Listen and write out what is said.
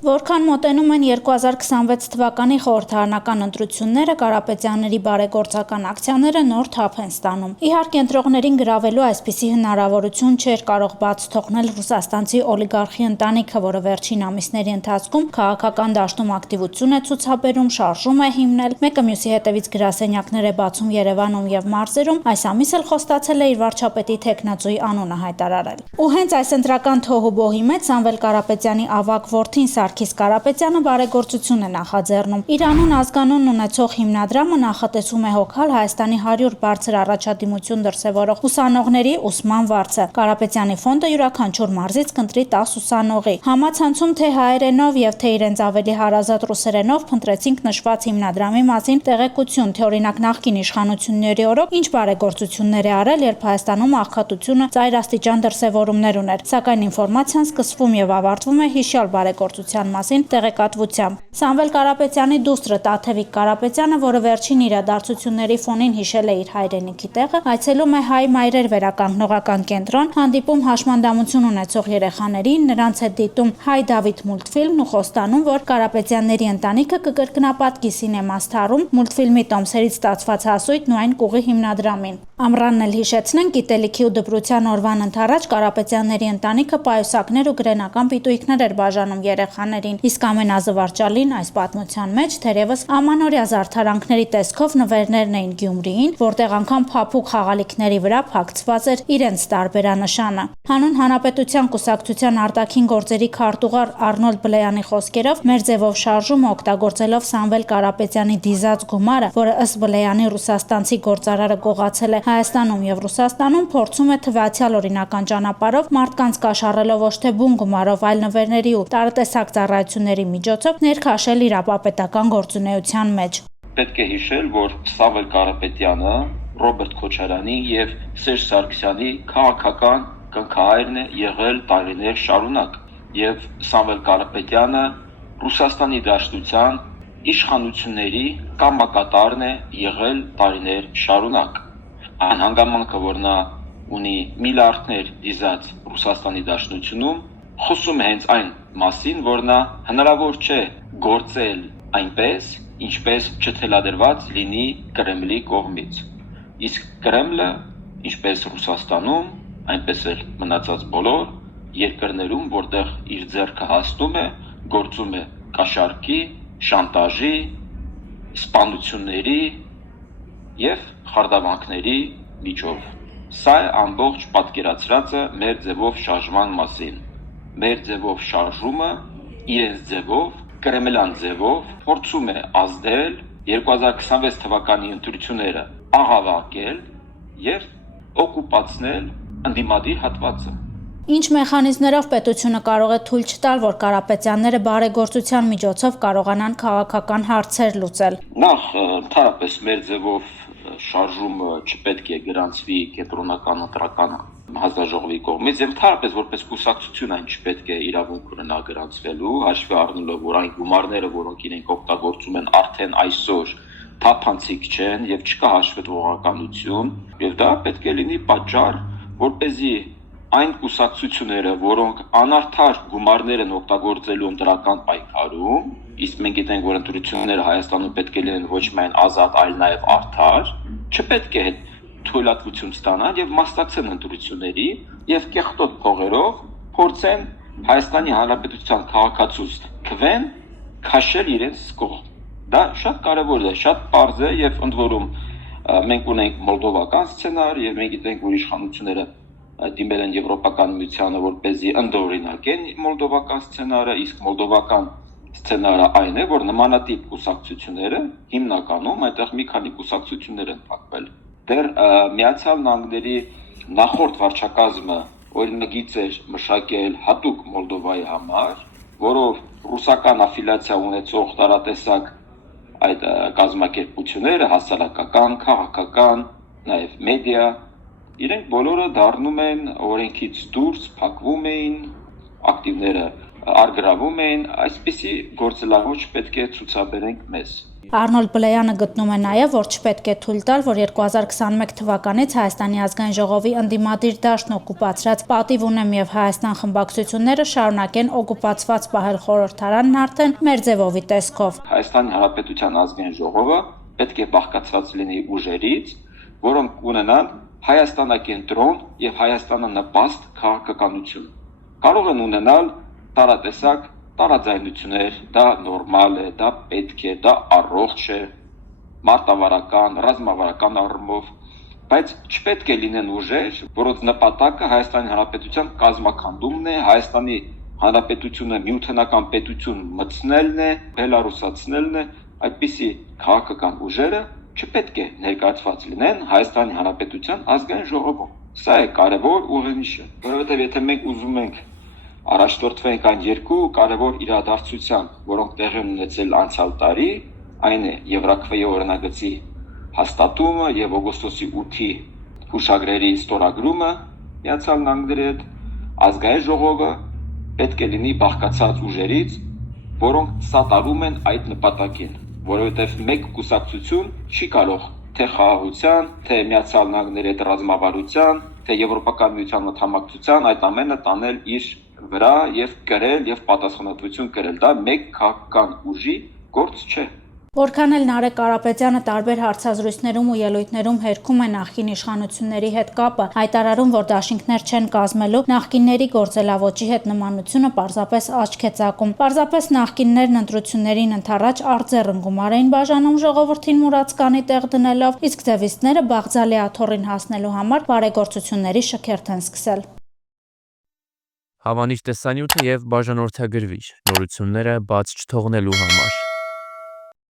Որքան մոտենում են 2026 թվականի խորհրդարանական ընտրությունները, Կարապետյանների բարեգործական ակցիաները նոր թափ են ստանում։ Իհարկե, ընտրողներին գրավելու այսպիսի հնարավորություն չէր կարող բաց թողնել ռուսաստանցի օլիգարխի ընտանիքը, որը վերջին ամիսների ընթացքում քաղաքական դաշտում ակտիվություն է ցուցաբերում, շարժում է հիմնել, մեկը մյուսի հետևից գրասենյակներ է բացում Երևանում եւ մարզերում, այս ամիս էլ խոստացել է իր վարչապետի թեկնածուի անունը հայտարարել։ Ու հենց այս ընտրական թոհուբոհի մեջ Սամվել Կարապետյանի ավագ որդին Սարգիս Կարապետյանը բարեգործություն է նախաձեռնում։ Իր անուն ազգանունն ունեցող հիմնադրամը նախատեսում է հոգալ Հայաստանի 100 բարձր առաջադիմություն դրսևորող ուսանողների ուսման վարձը։ Կարապետյանի ֆոնդը յուրաքանչյուր մարզից կընտրի 10 ուսանողի։ Համացանցում թե հայերենով եւ թե իրենց ավելի հարազատ ռուսերենով փնտրեցինք նշված հիմնադրամի մասին տեղեկություն, թե օրինակ նախկին իշխանությունների օրոք ինչ բարեգործություններ է արել, երբ Հայաստանում աղքատությունը ծայրաստիճան դրսևորումներ ուներ։ Սակայն ինֆորմացիան սկսվում եւ ավարտվում է հիշյալ բարեգործության մասին տեղեկատվությամբ։ Սամվել Կարապետյանի դուստրը Տաթևիկ Կարապետյանը, որը վերջին իրադարձությունների ֆոնին հիշել է իր հայրենիքի տեղը, այցելում է Հայ մայրեր վերականգնողական կենտրոն, հանդիպում հաշմանդամություն ունեցող երեխաներին, նրանց հետ դիտում Հայ Դավիթ մուլտֆիլմն ու խոստանում, որ Կարապետյանների ընտանիքը կկրկնապատկի սինեմա-սթարում մուլտֆիլմի տոմսերից ստացված հասույթն ու այն կուղի հիմնադրամին։ Ամռանն էլ հիշեցնենք, Գիտելիքի ու դպրության օրվան ընթരാճ Կարապետյանների ընտանիքը պայուսակներ ու գրենական պիտույքներ էր բաժանում երեխաներին, իսկ ամենազվարճալին այս պատմության մեջ թերևս ամանորյա զարդարանքների տեսքով նվերներն էին Գյումրիին, որտեղ անգամ փափուկ խաղալիքների վրա փակցված էր իրենց տարբերանշանը։ Հանուն Հանրապետության կուսակցության արտաքին գործերի քարտուղար Արնոլդ Բլեյանի խոսքերով, մեր ձևով շարժումը օգտագործելով Սամվել Կարապետյանի դիզած գումարը, որը ըստ Բլեյանի ռուսաստանցի գործարարը գողացել է Հայաստանում եւ Ռուսաստանում, փորձում է թվացial օրինական ճանապարհով մարդկանց կաշառելով ոչ թե բուն գումարով, այլ նվերների ու տարատեսակ ծառայությունների միջոցով ներքաշել իրապապետական գործունեության մեջ։ Պետք է հիշել, որ Սամվել Կարապետյանը Ռոբերտ Քոչարյանի եւ Սերժ Սարգսյանի քաղաքական կնքահայրն է եղել տարիներ շարունակ, եւ Սամվել Կարապետյանը Ռուսաստանի Դաշնության իշխանությունների կամակատարն է եղել տարիներ շարունակ։ Այն հանգամանքը, որ նա ունի միլիարդներ դիզած Ռուսաստանի Դաշնությունում, խոսում է հենց այն մասին, որ նա հնարավոր չէ գործել այնպես, ինչպես չթելադրված լինի Կրեմլի կողմից։ Իսկ Կրեմլը, ինչպես Ռուսաստանում, այնպես էլ մնացած բոլոր երկրներում, որտեղ իր ձեռքը հասնում է, գործում է կաշառքի, շանտաժի, սպանությունների եւ խարդավանքների միջով։ Սա է ամբողջ պատկերացրածը մեր ձևով շարժման մասին։ Մեր ձևով շարժումը իրենց ձևով, կրեմլյան ձևով փորձում է ազդել 2026 թվականի ընտրությունները աղավաղել եւ օկուպացնել ընդդիմադիր հատվածը։ Ինչ մեխանիզմներով պետությունը կարող է թույլ չտալ, որ Կարապետյանները բարեգործության միջոցով կարողանան քաղաքական հարցեր լուծել։ Նախ ընդհանրապես մեր ձևով շարժումը չպետք է գրանցվի կենտրոնական ընտրական հանձնաժողովի կողմից, եւ ընդհանրապես որպես կուսակցություն այն չպետք է իրավունք ունենա գրանցվելու, հաշվի առնելով, որ այն գումարները, որոնք իրենք օգտագործում են արդեն այսօր, թափանցիկ չեն եւ չկա հաշվետվողականություն, եւ դա պետք է լինի պատճառ, որպեսզի այն կուսակցությունները, որոնք անարդար գումարներ են օգտագործելու ընտրական պայքարում, իսկ մենք գիտենք, որ ընտրությունները Հայաստանում պետք է լինեն ոչ միայն ազատ, այլ նաև արդար, չպետք է թույլատվություն ստանան եւ մասնակցեն ընտրությունների եւ կեղտոտ փողերով փորձեն Հայաստանի Հանրապետության քաղաքացուց քվեն քաշել իրենց կողմ։ Դա շատ կարեւոր է, շատ պարզ է եւ ընդ որում մենք ունենք մոլդովական սցենար եւ մենք գիտենք, որ իշխանությունները դիմել են Եվրոպական միությանը, որպեսզի ընդօրինակեն մոլդովական սցենարը, իսկ մոլդովական սցենարը այն է, որ նմանատիպ կուսակցությունները հիմնականում այդտեղ մի քանի կուսակցություններ են փակվել։ Դեռ Միացյալ Նահանգների նախորդ վարչակազմը օրինագիծ էր մշակել հատուկ Մոլդովայի համար, որով ռուսական աֆիլիացիա ունեցող տարատեսակ այդ կազմակերպությունները, հասարակական, քաղաքական, նաև մեդիա, իրենք բոլորը դառնում են օրենքից դուրս, փակվում էին, ակտիվները արգրավում էին, այսպիսի գործելավոճ պետք է ցուցաբերենք մեզ։ Արնոլդ Բլեյանը գտնում է նաև, որ չպետք է թույլ տալ, որ 2021 թվականից Հայաստանի ազգային ժողովի ընդդիմադիր դաշտն օկուպացրած Պատիվ ունեմ եւ Հայաստան խմբակցությունները շարունակեն օկուպացված պահել խորհրդարանն արդեն Մերձևովի տեսքով։ Հայաստանի Հանրապետության ազգային ժողովը պետք է բաղկացված լինի ուժերից, որոնք ունենան Հայաստանակենտրոն եւ Հայաստանը նպաստ քաղաքականություն։ Կարող են ունենալ տարատեսակ տարաձայնություններ, դա նորմալ է, դա պետք է, դա առողջ է, մարտավարական, ռազմավարական առումով, բայց չպետք է լինեն ուժեր, որոնց նպատակը Հայաստանի Հանրապետության կազմաքանդումն է, Հայաստանի Հանրապետությունը միութենական պետություն մտցնելն է, բելարուսացնելն է, այդպիսի քաղաքական ուժերը չպետք է ներկայացված լինեն Հայաստանի Հանրապետության ազգային ժողովում։ Սա է կարևոր ուղենիշը, որովհետև եթե մենք ուզում ենք առաջնորդվենք այն երկու կարևոր իրադարձության, որոնք տեղի են ունեցել անցյալ տարի, այն է Եվրաքվեի օրինագծի հաստատումը եւ օգոստոսի 8-ի հուշագրերի ստորագրումը Միացյալ Նահանգների հետ, ազգային ժողովը պետք է լինի բաղկացած ուժերից, որոնք սատարում են այդ նպատակին, որովհետեւ մեկ կուսակցություն չի կարող թե խաղաղության, թե Միացյալ Նահանգների հետ ռազմավարության, թե Եվրոպական միության մտամակցության այդ ամենը տանել իր վրա եւ կրել եւ պատասխանատվություն կրել, դա մեկ քաղաքական ուժի գործ չէ։ Որքան էլ Նարեկ Կարապետյանը տարբեր հարցազրույցներում ու ելույթներում հերքում է նախկին իշխանությունների հետ կապը, հայտարարում, որ դաշինքներ չեն կազմելու, նախկինների գործելավոճի հետ նմանությունը պարզապես աչք է ծակում։ Պարզապես նախկիններն ընտրություններին ընդառաջ արձեռն գումար էին բաժանում ժողովրդին մուրացկանի տեղ դնելով, իսկ ձևիստները Բաղձալի աթոռին հասնելու համար բարեգործությունների շքերթ են սկսել։ Հավանիր տեսանյութը եւ բաժանորդագրվիր նորությունները բաց չթողնելու համար։